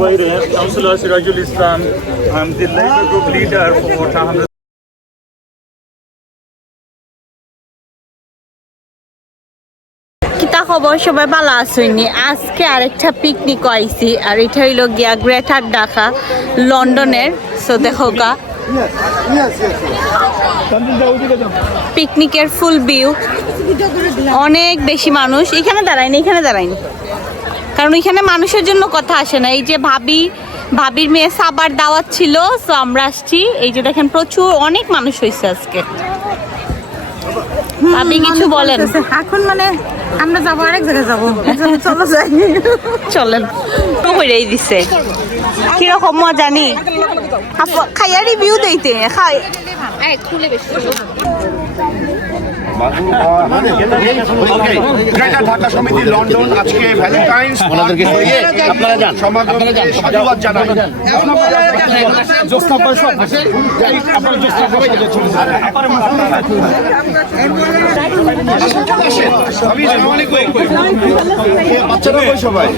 Councillor Sirajul Islam. I'm the Labour Group leader for Tahamra. কিতা খবর সবাই ভালো আছেন? আজকে আরেকটা পিকনিক আইছি আর এটা হইল গিয়া গ্রেটার ঢাকা লন্ডনের। সো দেখো গা পিকনিকের ফুল ভিউ, অনেক বেশি মানুষ। এখানে দাঁড়াইনি কারণ এখানে মানুষের জন্য কথা আসে না। এই যে ভাবির মেয়ে সাবার দাওয়াত ছিল, সো আমরা আসছি। এই যে দেখেন প্রচুর অনেক মানুষ হয়েছে আজকে। ভাবি কিছু বলেন? এখন মানে আমরা যাবো আরেক জায়গায় যাবো, চলো যাই। চলেন কইরাই দিছে কিরকম মজা নি খাইয়া রিভিউ দিতে খাই গ্রেটার ঢাকা সমিতি লন্ডন আজকে ভ্যালেন্টাইন্স আপনারা যান সমাগমকে সাধুবাদ জানাই। বাচ্চারা কই সবাই?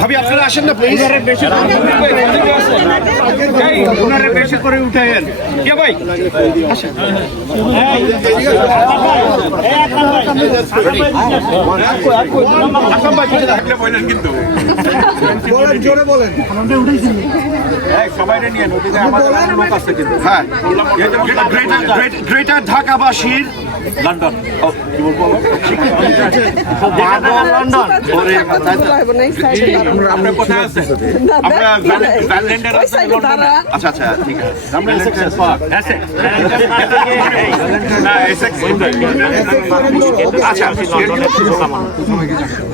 ভাবি আপনারা আসেন না প্লিজ। বেশি করে উঠাইন কে ভাই? জোরে বলেন। হ্যাঁ, গ্রেটার ঢাকাবাসীর লন্ডন আমরা কোথায় আছি? আচ্ছা আচ্ছা ঠিক আছে।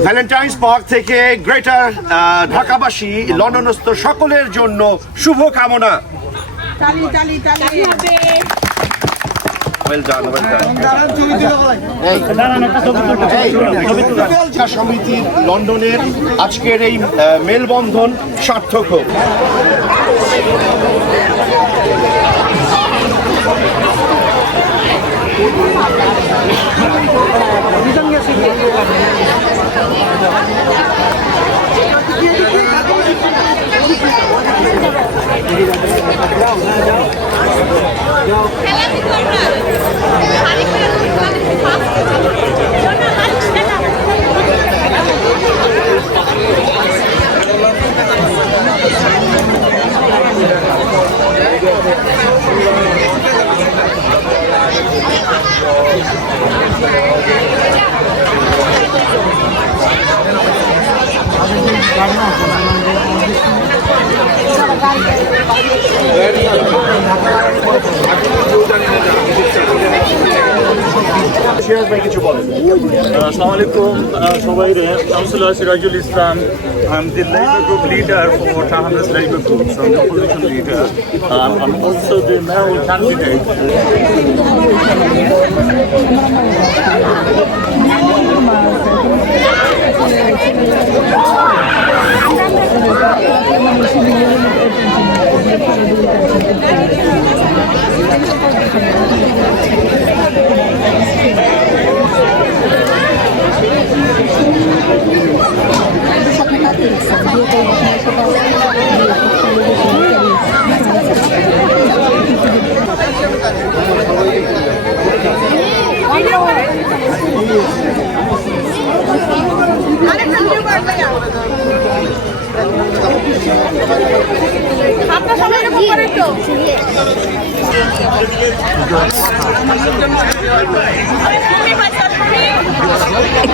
ভ্যালেন্টাইন্স পার্ক থেকে গ্রেটার ঢাকাবাসী লন্ডনস্থ সকলের জন্য শুভ কামনা। সমিতি লন্ডনের আজকের এই মেলবন্ধন সার্থক হোক। Assalamu alaikum, Councillor Sirajul Islam. I'm the Labour Group leader for Tahamra's Labour Group, so I'm the opposition leader. I'm also the mayoral candidate.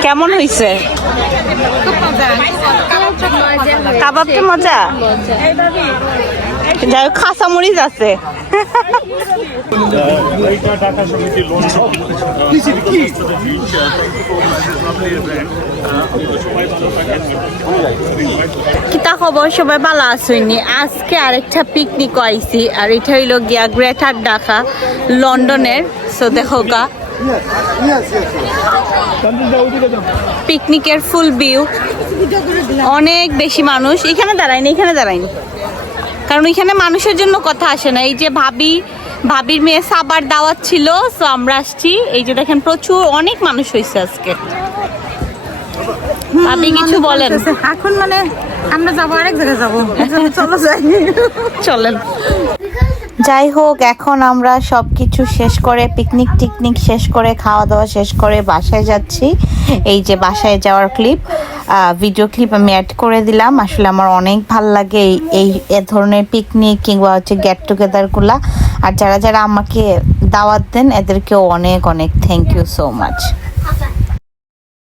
কেমন হয়েছে? কাবাবটা মজা, যাই হোক খাসা মরিচ আছে। ঢাকা সমিতি লন্ডন কিতা খবর সবাই ভালো আছেন? আজকে আরেকটা পিকনিক আইছি আর এটা হইল গিয়া গ্রেটার ঢাকা লন্ডনের। সো দেখো গা পিকনিকের ফুল ভিউ, অনেক বেশি মানুষ। এখানে দাঁড়াইনি কারণ এখানে মানুষের জন্য কথা আসে না। এই যে ভাবির মেয়ে সাবার দাওয়াত ছিল, সো আমরা আসছি। এই যে দেখেন প্রচুর অনেক মানুষ হয়েছে আজকে। ভাবি কিছু বলেন? এখন মানে আমরা যাবো আরেক জায়গায় যাবো, চলো যাই। চলেন। যাই হোক, এখন আমরা সবকিছু শেষ করে পিকনিক টিকনিক শেষ করে খাওয়া দাওয়া শেষ করে বাসায় যাচ্ছি। এই যে বাসায় যাওয়ার ক্লিপ, ভিডিও ক্লিপ আমি অ্যাড করে দিলাম। আসলে আমার অনেক ভাল লাগে এ ধরনের পিকনিক কিংবা হচ্ছে গেট টুগেদারগুলা। আর যারা যারা আমাকে দাওয়াত দেন এদেরকেও অনেক অনেক থ্যাংক ইউ সো মাচ।